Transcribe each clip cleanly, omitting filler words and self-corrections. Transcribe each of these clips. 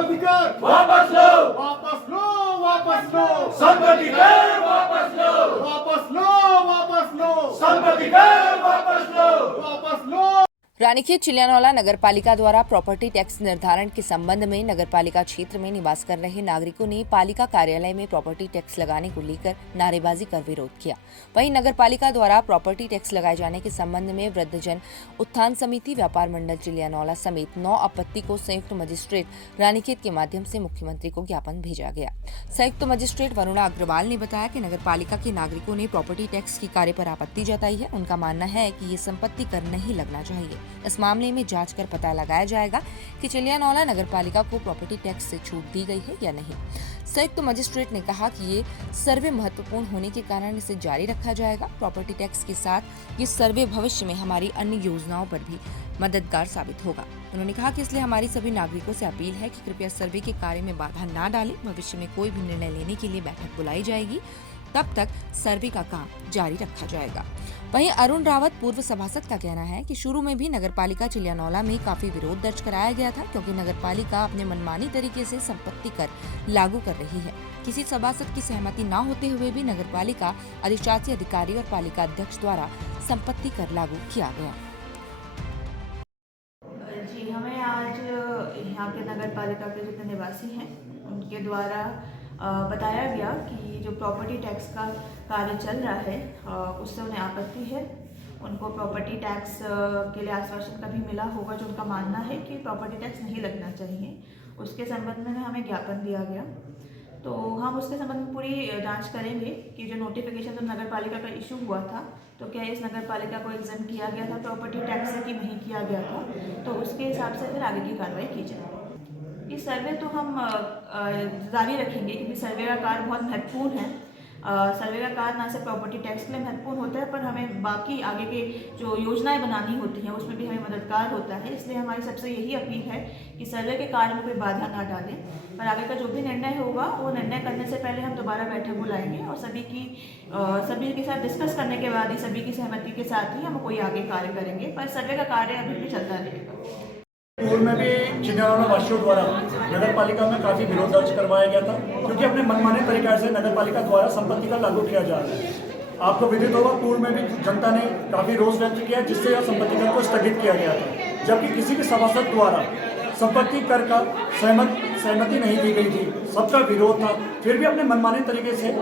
संपत्ति कर वापस लो, वापस लो वापस लो संपत्ति कर वापस लो, वापस लो वापस लो संपत्ति कर वापस लो, वापस लो। रानीखेत चिलियानौला नगरपालिका द्वारा प्रॉपर्टी टैक्स निर्धारण के संबंध में नगरपालिका क्षेत्र में निवास कर रहे नागरिकों ने पालिका कार्यालय में प्रॉपर्टी टैक्स लगाने को लेकर नारेबाजी कर विरोध किया। वहीं नगरपालिका द्वारा प्रॉपर्टी टैक्स लगाए जाने के संबंध में वृद्धजन उत्थान समिति व्यापार मंडल चिलियानौला समेत 9 आपत्ति को संयुक्त मजिस्ट्रेट रानीखेत के माध्यम से मुख्यमंत्री को ज्ञापन भेजा गया। संयुक्त मजिस्ट्रेट वरुणा अग्रवाल ने बताया कि नगरपालिका के नागरिकों ने प्रॉपर्टी टैक्स की कार्य पर आपत्ति जताई है। उनका मानना है कि ये संपत्ति कर नहीं लगना चाहिए। इस मामले में जांच कर पता लगाया जाएगा कि चिलियानौला नगरपालिका को प्रॉपर्टी टैक्स से छूट दी गई है या नहीं। संयुक्त मजिस्ट्रेट ने कहा कि ये सर्वे महत्वपूर्ण होने के कारण इसे जारी रखा जाएगा। प्रॉपर्टी टैक्स के साथ ये सर्वे भविष्य में हमारी अन्य योजनाओं पर भी मददगार साबित होगा। उन्होंने कहा कि इसलिए हमारी सभी नागरिकों से अपील है कि कृपया सर्वे के कार्य में बाधा न डालें। भविष्य में कोई भी निर्णय लेने के लिए बैठक बुलाई जाएगी, तब तक सर्वे का काम जारी रखा जाएगा। वहीं अरुण रावत पूर्व सभासद का कहना है कि शुरू में भी नगरपालिका चिलियानौला में काफी विरोध दर्ज कराया गया था, क्योंकि नगरपालिका अपने मनमानी तरीके से संपत्ति कर लागू कर रही है। किसी सभासद की सहमति न होते हुए भी नगरपालिका अधिशासी अधिकारी और पालिका अध्यक्ष द्वारा संपत्ति कर लागू किया गया। जी, हमें आज यहाँ के नगर पालिका के जितने निवासी हैं उनके द्वारा बताया गया कि जो प्रॉपर्टी टैक्स का कार्य चल रहा है उससे उन्हें आपत्ति है। उनको प्रॉपर्टी टैक्स के लिए आश्वासन कभी मिला होगा जो उनका मानना है कि प्रॉपर्टी टैक्स नहीं लगना चाहिए। उसके संबंध में हमें ज्ञापन दिया गया, तो हम उसके संबंध में पूरी जांच करेंगे कि जो नोटिफिकेशन जब नगर पालिका का इशू हुआ था तो क्या इस नगर पालिका को एग्जाम किया गया था प्रॉपर्टी टैक्स से कि नहीं किया गया था, तो उसके हिसाब से फिर आगे की कार्रवाई की जाएगी। ये सर्वे तो हम जारी रखेंगे क्योंकि सर्वे का कार्य बहुत महत्वपूर्ण है। सर्वे का कार्य ना सिर्फ प्रॉपर्टी टैक्स के लिए महत्वपूर्ण होता है पर हमें बाकी आगे के जो योजनाएं बनानी होती हैं उसमें भी हमें मददगार होता है। इसलिए हमारी सबसे यही अपील है कि सर्वे के कार्य में कोई बाधा ना डालें, पर आगे का जो भी निर्णय होगा वो निर्णय करने से पहले हम दोबारा बैठक बुलाएंगे और सभी के साथ डिस्कस करने के बाद ही सभी की सहमति के साथ ही हम कोई आगे कार्य करेंगे, पर सर्वे का कार्य अभी भी चलता रहेगा। पूर्व में भी चिलियानौला वासियों द्वारा नगर पालिका में काफी विरोध दर्ज करवाया गया था, क्योंकि अपने मनमाने तरीके से नगर पालिका द्वारा संपत्ति का लागू किया जा रहा है। आपको विदित होगा पूर्व में भी जनता ने काफी रोष व्यक्त किया जिससे यह संपत्ति कर को स्थगित किया गया था, जबकि किसी भी सभासद द्वारा संपत्ति कर का सहमति नहीं दी गई थी, सबका विरोध था। फिर भी अपने मनमाने तरीके से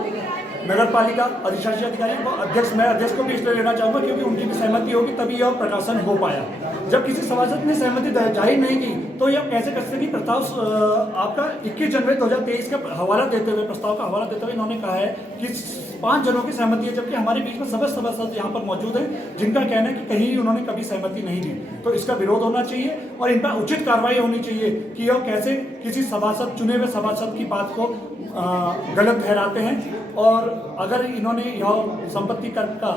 नगर पालिका अधिशासी अधिकारी को मैं अध्यक्ष को भी इसलिए लेना चाहूँगा क्योंकि उनकी भी सहमति होगी तभी यह प्रकाशन हो पाया। जब किसी सभासद ने सहमति जाहिर नहीं की तो यह कैसे कर सकते कि प्रस्ताव आपका 21 जनवरी 2023 का हवाला देते हुए प्रस्ताव का हवाला देते हुए इन्होंने कहा है कि 5 जनों की सहमति है, जबकि हमारे बीच में सभासद यहाँ पर मौजूद हैं जिनका कहना है कि कहीं उन्होंने कभी सहमति नहीं दी। तो इसका विरोध होना चाहिए और इन पर उचित कार्रवाई होनी चाहिए कि यह कैसे किसी सभासद चुने हुए सभासद की बात को गलत ठहराते हैं। और अगर इन्होंने यह संपत्ति कर का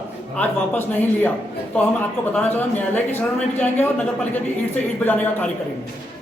आज वापस नहीं लिया तो हम आपको बताना चाहते हैं न्यायालय की शरण में भी जाएंगे और नगर पालिका की ईंट से ईंट बजाने का कार्य करेंगे।